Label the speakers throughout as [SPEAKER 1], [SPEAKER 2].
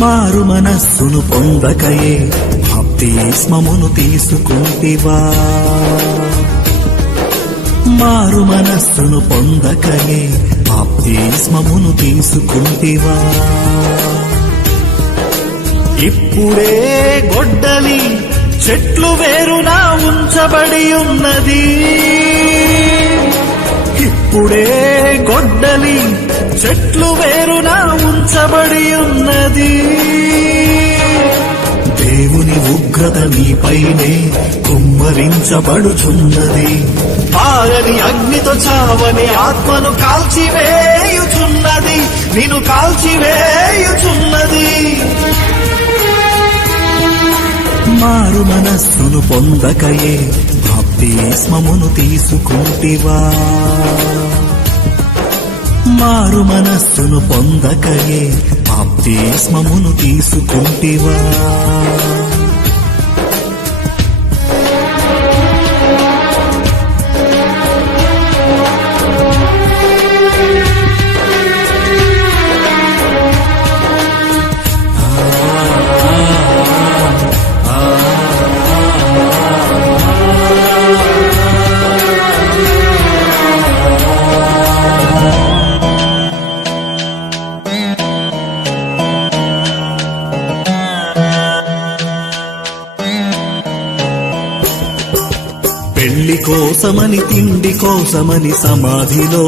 [SPEAKER 1] మారు మనస్సును పొందకయే బాప్తిస్మమును తీసుకుంటివా. మారు మనస్సును పొందకయే బాప్తిస్మమును తీసుకుంటివా. ఇప్పుడే గొడ్డలి చెట్లు వేరునా ఉంచబడి ఉన్నది ఇప్పుడే గొడ్డలి చెట్లు వేరునా ఉంచబడి ఉన్నది. దేవుని ఉగ్రత నీపైనే కుమ్మరించబడుచున్నది. పారని అగ్నితో చావని ఆత్మను కాల్చివేయుచున్నది. నిన్ను కాల్చివేయుచున్నది. మారు మనస్సును పొందకయే బాప్తిస్మమును తీసుకుంటివా. మారు మనస్సును పొందకయే బాప్తిస్మమును తీసుకుంటివా? కోసమని తిండి కోసమని సమాధిలో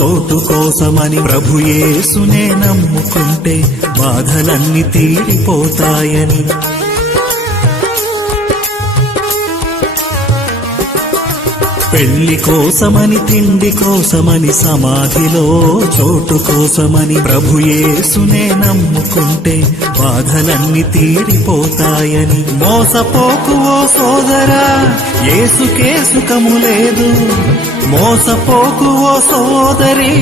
[SPEAKER 1] చోటు కోసమని ప్రభుయేసునే నమ్ముకుంటే బాధలన్నీ తీరిపోతాయని. పెళ్ళి కోసమని తిండి కోసమని సమాధిలో చోటు కోసమని ప్రభు యేసునే నమ్ముకుంటే బాధలన్నీ తీరిపోతాయని. మోసపోకు ఓ సోదరా యేసుకే సుఖము లేదు. మోసపోకు ఓ సోదరి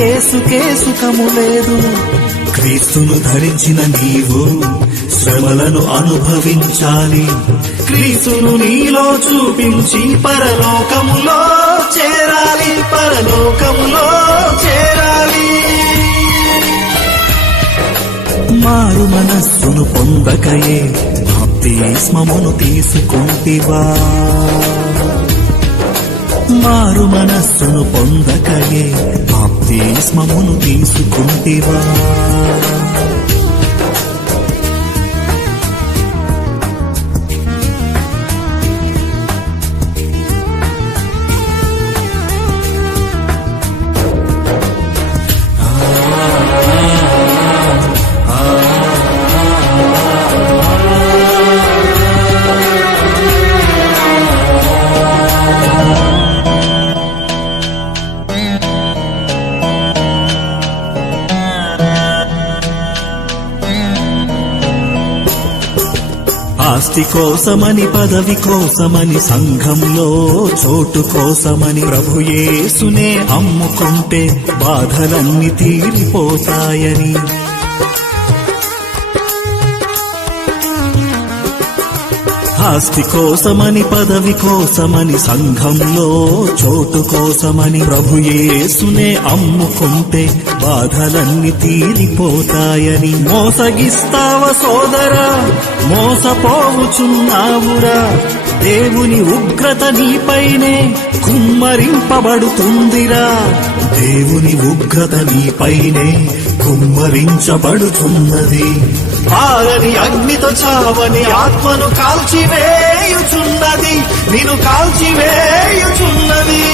[SPEAKER 1] యేసుకే సుఖము లేదు. క్రీస్తును ధరించిన నీవు శ్రమలను అనుభవించాలి. క్రీస్తును నీలో చూపించి పరలోకములో చేరాలి. పరలోకములో చేరాలి. మారు మనస్సును పొందకయే బాప్తిస్మమును తీసుకుంటివా. మారు మనస్సును పొందకయే బాప్తిస్మమును తీసుకుంటివా. Thank you. ఆస్తి కోసమని పదవి కోసమని సంఘంలో చోటు కోసమని ప్రభుయేసునే అమ్ముకుంటే బాధలన్నీ తీరిపోతాయని. ఆస్తి కోసమని పదవి కోసమని సంఘంలో చోటు కోసమని ప్రభు యేసునే అమ్ముకుంటే బాధలన్నీ తీరిపోతాయని మోసగిస్తావ సోదరా? మోసపోవుచున్నావురా. దేవుని ఉగ్రత నీపైనే కుమ్మరింపబడుతుందిరా. దేవుని ఉగ్రత నీపైనే కుమ్మరించబడుతున్నది పాలని అగ్నితో చావని ఆత్మను కాల్చివేయుచున్నది. నేను కాల్చివేయుచున్నది.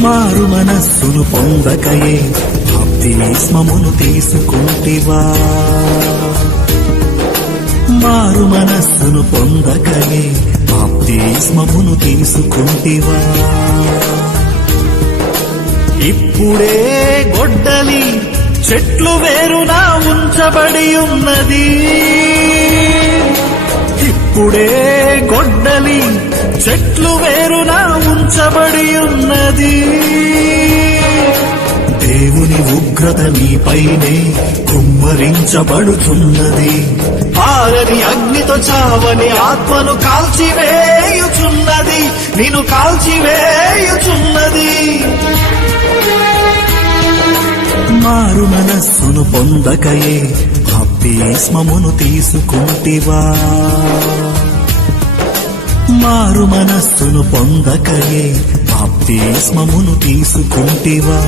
[SPEAKER 1] మారు మనస్సును పొందకయే బాప్తిస్మమును తీసుకుంటివా. మారు మనస్సును పొందకయే బాప్తిస్మమును తీసుకుంటివా. ఇప్పుడే గొడ్డలి చెట్లు వేరునా ఉంచబడి ఉన్నది. ఇప్పుడే గొడ్డలి చెట్లు వేరునా ఉంచబడి ఉన్నది. దేవుని ఉగ్రత నీపైనే కుమ్మరించబడుతున్నది. ఆరని అగ్నితో చావని ఆత్మను కాల్చివేయు కాల్చివేయుచున్నది నేను కాల్చివేయుచున్నది మారు మనస్సును పొందకయే భీష్మమును తీసుకుంటివా. మారు మనస్సును పొందకయే బాప్తిస్మమును తీసుకుంటివా.